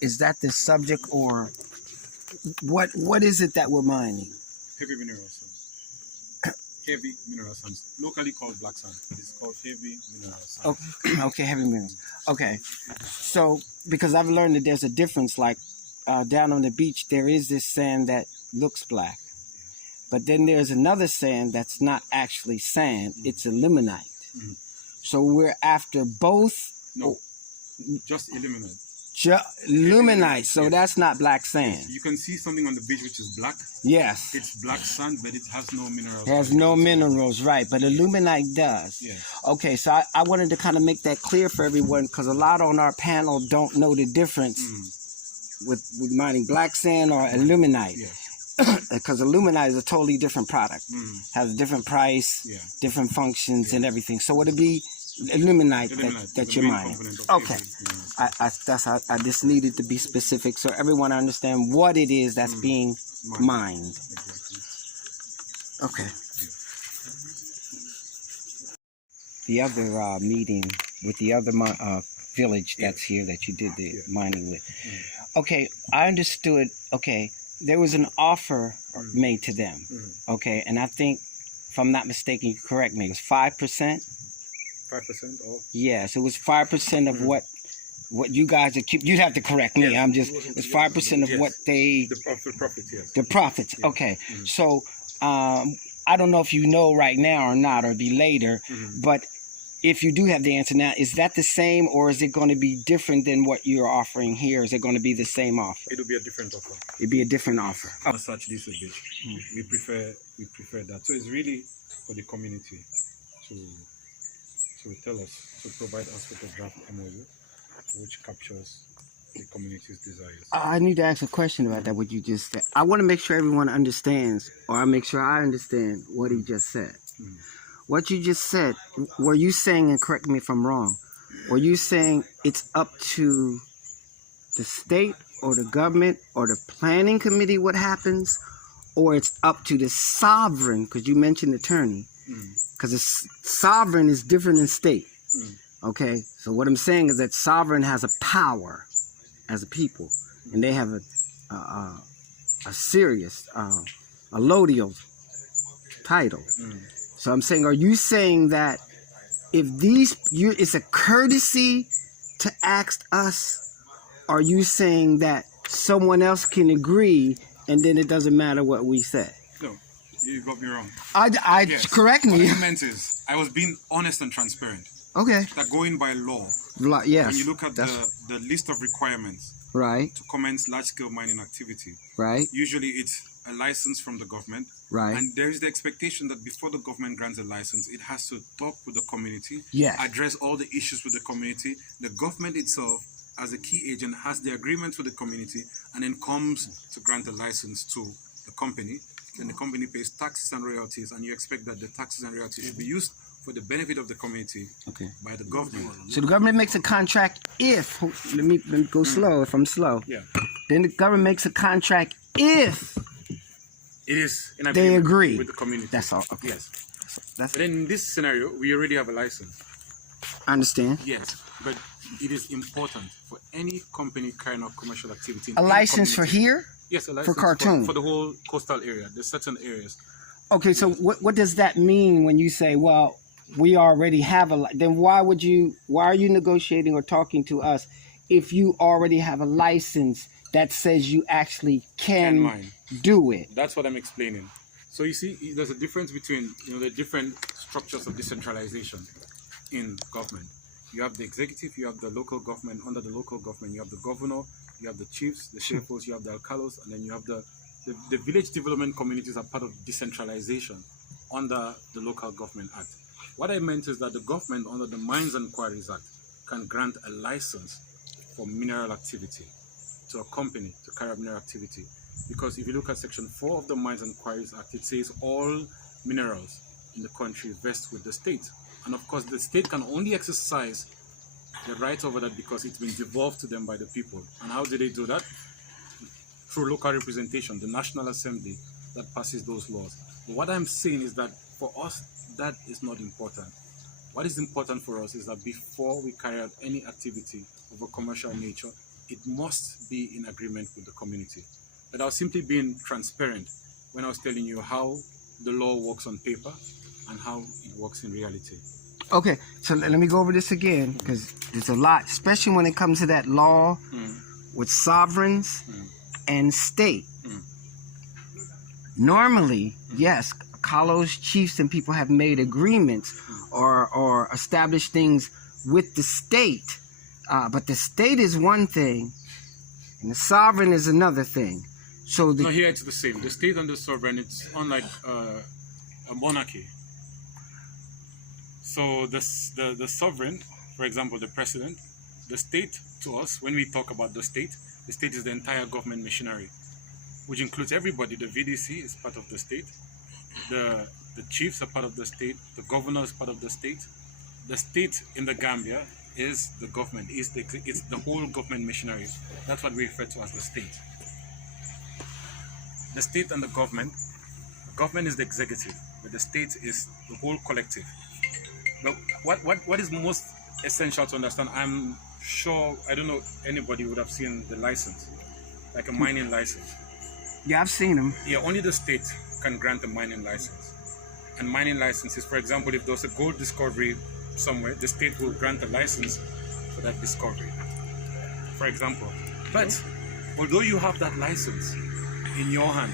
Is that the subject, or what is it that we're mining? Heavy mineral sands. Heavy mineral sands, locally called black sand. It's called heavy mineral sands. Okay, okay, heavy minerals. Okay, so because I've learned that there's a difference. Like down on the beach, there is this sand that looks black, but then there's another sand that's not actually sand. It's ilmenite. So we're after both. No, just ilmenite. Ilmenite, so yes. That's not black sand. You can see something on the beach which is black. Yes. It's black sand, but it has no minerals. It has no minerals, right, but ilmenite does. Yes. Okay, so I wanted to kind of make that clear for everyone, because a lot on our panel don't know the difference with mining black sand or ilmenite. Yes. Because ilmenite is a totally different product. Has a different price, different functions, and everything. So would it be ilmenite that you're mining? Okay. I just needed to be specific so everyone understand what it is that's being mined. Okay. The other meeting with the other village that's here that you did the mining with. Okay, I understood. Okay, there was an offer made to them. Okay, and I think, if I'm not mistaken, you correct me, it was 5%? 5% off? Yes, it was 5% of what you guys are you'd have to correct me. I'm just, it's 5% of what they... The profits, yes. The profits, okay. So, I don't know if you know right now or not, or be later, but if you do have the answer now, is that the same, or is it going to be different than what you're offering here? Is it going to be the same offer? It'll be a different offer. It'll be a different offer. As such, this is big. We prefer that. So it's really for the community to tell us, to provide us with a draft MOU which captures the community's desires. I need to ask a question about that, what you just said. I want to make sure everyone understands, or I make sure I understand what he just said. What you just said, were you saying, and correct me if I'm wrong, were you saying it's up to the state or the government or the planning committee what happens, or it's up to the sovereign, because you mentioned attorney, because the sovereign is different than state. Okay, so what I'm saying is that sovereign has a power as a people, and they have a serious, a allodial title. So I'm saying, are you saying that if it's a courtesy to ask us, are you saying that someone else can agree and then it doesn't matter what we say? No, you got me wrong. Yes. Correct me. What I meant is, I was being honest and transparent. Okay. That going by law, yes. when you look at the list of requirements to commence large-scale mining activity, usually it's a license from the government, and there is the expectation that before the government grants a license, it has to talk with the community, address all the issues with the community. The government itself, as a key agent, has the agreement with the community, and then comes to grant a license to the company. Then the company pays taxes and royalties, and you expect that the taxes and royalties should be used for the benefit of the community by the government. So the government makes a contract if, let me go slow if I'm slow. Then the government makes a contract if it is in they agree with the community. That's all. Okay. Yes. But then in this scenario, we already have a license. I understand. Yes, but it is important for any company carrying out commercial activity. A license for here? Yes, a license for Kartong. For the whole coastal area. There's certain areas. Okay, so what does that mean when you say, well, we already have then why are you negotiating or talking to us if you already have a license that says you actually can do it? That's what I'm explaining. So you see, there's a difference between the different structures of decentralization in government. You have the executive, you have the local government. Under the local government, you have the governor, you have the chiefs, the sheriffs, you have the alcalos, and then you have the village development communities are part of decentralization under the Local Government Act. What I meant is that the government, under the Mines and Quarries Act, can grant a license for mineral activity to a company to carry out mineral activity. Because if you look at Section 4 of the Mines and Quarries Act, it says all minerals in the country vest with the state. And of course, the state can only exercise the right over that because it's been devolved to them by the people. And how do they do that? Through local representation, the National Assembly that passes those laws. But what I'm saying is that for us, that is not important. What is important for us is that before we carry out any activity of a commercial nature, it must be in agreement with the community. But I was simply being transparent when I was telling you how the law works on paper and how it works in reality. Okay, so let me go over this again, because there's a lot, especially when it comes to that law with sovereigns and state. Normally, yes, Kalos, chiefs, and people have made agreements or established things with the state, but the state is one thing, and the sovereign is another thing. So No, here it's the same. The state and the sovereign, it's unlike a monarchy. So the sovereign, for example, the president, the state to us, when we talk about the state is the entire government machinery, which includes everybody. The VDC is part of the state. The chiefs are part of the state. The governor is part of the state. The state in the Gambia is the government. It's the whole government machinery. That's what we refer to as the state. The state and the government is the executive, but the state is the whole collective. But what is most essential to understand, I'm sure, I don't know, anybody would have seen the license, like a mining license. yeah, I've seen them. Yeah, only the state can grant a mining license. And mining licenses, for example, if there's a gold discovery somewhere, the state will grant a license for that discovery, for example. But although you have that license in your hand,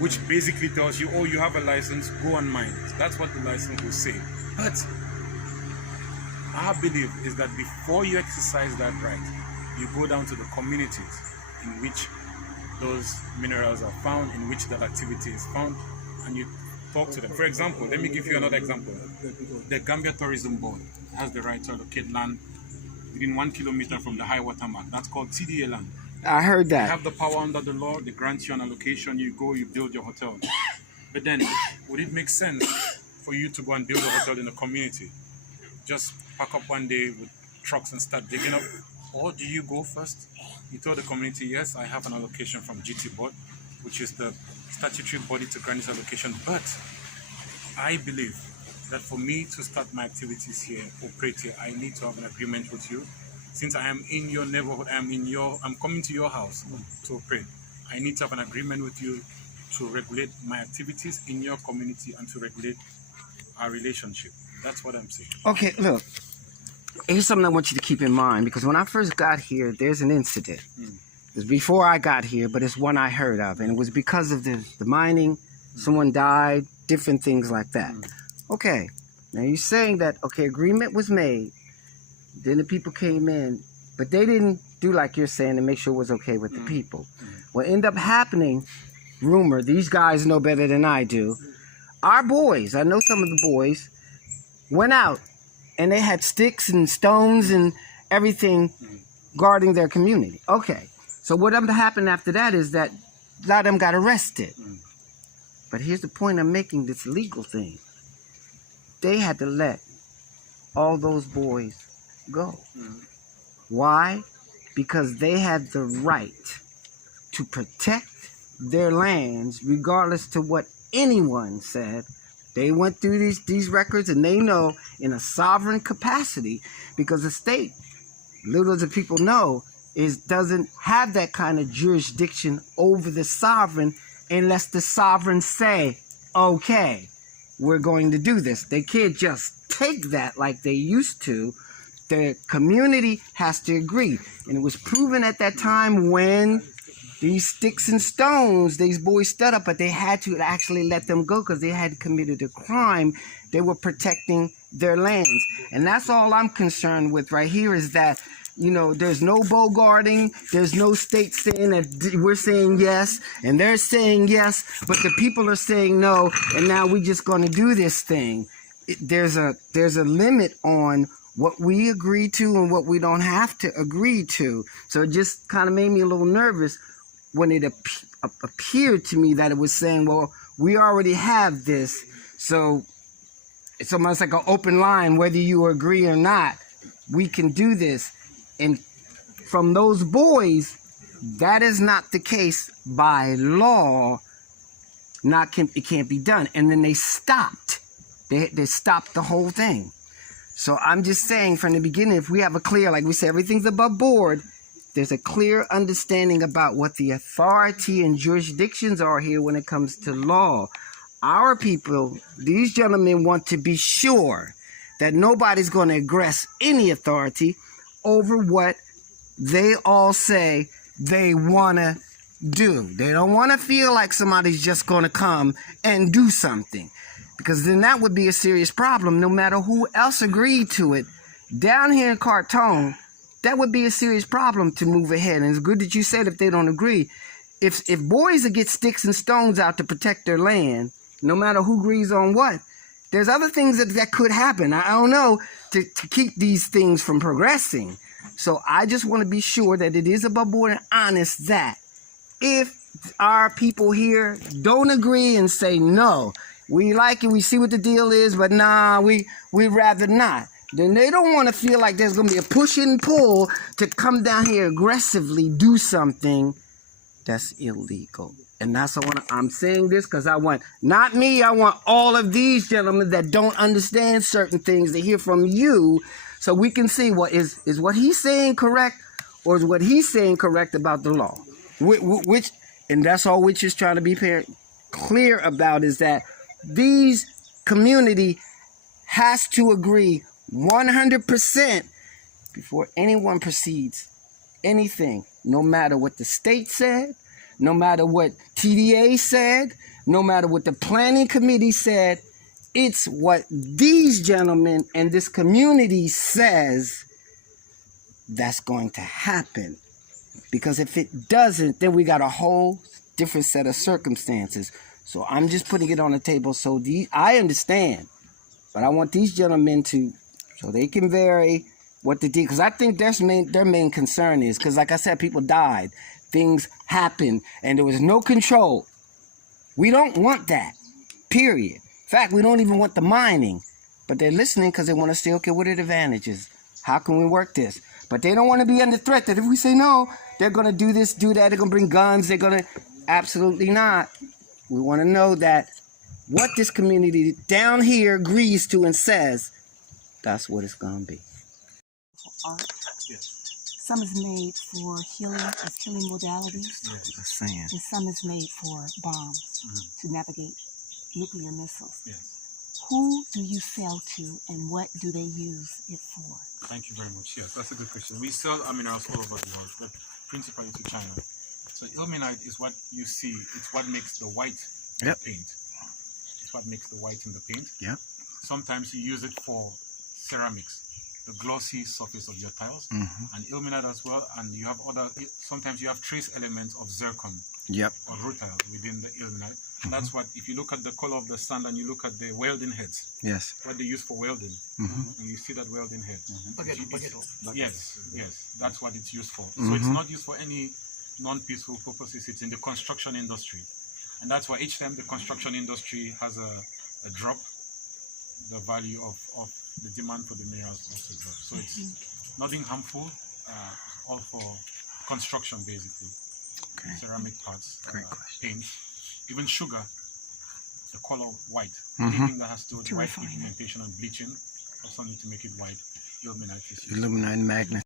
which basically tells you, oh, you have a license, go and mine. That's what the license will say. But our belief is that before you exercise that right, you go down to the communities in which those minerals are found, in which that activity is found, and you talk to them. For example, let me give you another example. The Gambia Tourism Board has the right to allocate land within 1 kilometer from the high water mark. That's called TDA land. I heard They that. have the power under the law. They grant you an allocation. You go, you build your hotel. But then, would it make sense for you to go and build a hotel in a community? Just pack up one day with trucks and start digging up? Or do you go first? You tell the community, yes, I have an allocation from GT Board, which is the statutory body to grant this allocation. But I believe that for me to start my activities here, operate here, I need to have an agreement with you. Since I am in your neighborhood, I'm coming to your house to operate. I need to have an agreement with you to regulate my activities in your community and to regulate our relationship. That's what I'm saying. Okay, look, here's something I want you to keep in mind, because when I first got here, there's an incident. It was before I got here, but it's one I heard of, and it was because of the mining. Someone died, different things like that. Okay, now you're saying that, okay, agreement was made, then the people came in, but they didn't do like you're saying to make sure it was okay with the people. What ended up happening, rumor, these guys know better than I do, our boys, I know some of the boys, went out and they had sticks and stones and everything guarding their community. Okay, so what happened after that is that a lot of them got arrested. But here's the point I'm making, this legal thing. They had to let all those boys go. Why? Because they had the right to protect their lands regardless to what anyone said. They went through these records and they know in a sovereign capacity, because the state, little as the people know, doesn't have that kind of jurisdiction over the sovereign unless the sovereign say, okay, we're going to do this. They can't just take that like they used to. The community has to agree. And it was proven at that time when these sticks and stones, these boys stood up, but they had to actually let them go because they had committed a crime. They were protecting their lands. And that's all I'm concerned with right here, is that, you know, there's no bogarting. There's no state saying that we're saying yes and they're saying yes, but the people are saying no, and now we're just going to do this thing. There's a limit on what we agree to and what we don't have to agree to. So it just kind of made me a little nervous when it appeared to me that it was saying, well, we already have this, so it's almost like an open line, whether you agree or not, we can do this. And from those boys, that is not the case by law. It can't be done. And then they stopped. They stopped the whole thing. So I'm just saying from the beginning, if we have a clear, like we said, everything's above board, there's a clear understanding about what the authority and jurisdictions are here when it comes to law. Our people, these gentlemen, want to be sure that nobody's going to aggress any authority over what they all say they want to do. They don't want to feel like somebody's just going to come and do something, because then that would be a serious problem no matter who else agreed to it. Down here in Kartong, that would be a serious problem to move ahead. And it's good that you said if they don't agree. If boys will get sticks and stones out to protect their land, no matter who agrees on what, there's other things that could happen. I don't know, to keep these things from progressing. So I just want to be sure that it is above board and honest that if our people here don't agree and say, no, we like it, we see what the deal is, but nah, we'd rather not, then they don't want to feel like there's going to be a push and pull to come down here aggressively do something that's illegal. And that's what I'm saying this because I want, not me, I want all of these gentlemen that don't understand certain things to hear from you, so we can see what is what he's saying correct, or is what he's saying correct about the law. Which, and that's all which is trying to be clear about, is that these community has to agree 100% before anyone proceeds anything, no matter what the state said, no matter what TDA said, no matter what the planning committee said. It's what these gentlemen and this community says that's going to happen. Because if it doesn't, then we got a whole different set of circumstances. So I'm just putting it on the table so I understand. But I want these gentlemen to, so they can vary what the deal, because I think their main concern is, because like I said, people died, things happened, and there was no control. We don't want that, period. In fact, we don't even want the mining. But they're listening because they want to say, okay, what are the advantages? How can we work this? But they don't want to be under threat that if we say no, they're going to do this, do that, they're going to bring guns, they're going to... Absolutely not. We want to know that what this community down here agrees to and says, that's what it's going to be. Art. Yes. Some is made for healing, as healing modalities, Just saying. and some is made for bombs to navigate nuclear missiles. Yes. Who do you sell to, and what do they use it for? Thank you very much. Yes, that's a good question. We sell minerals all over the world, but principally to China. So ilmenite is what you see. It's what makes the white in the paint. It's what makes the white in the paint. Yep. Sometimes you use it for ceramics, the glossy surface of your tiles, and ilmenite as well. And you have sometimes you have trace elements of zircon or rutile within the ilmenite. And that's what, if you look at the color of the sand and you look at the welding heads, what they use for welding, and you see that welding head. Yes, that's what it's used for. So it's not used for any non-peaceful purposes. It's in the construction industry. And that's why each time the construction industry has a drop, the value of the demand for the minerals also drops. So it's nothing harmful, all for construction basically. Okay. Ceramic parts, Great question. paint, even sugar, the color white. Anything that has to do with white pigmentation and bleaching, or something to make it white, ilmenite is used. Illuminati magnet.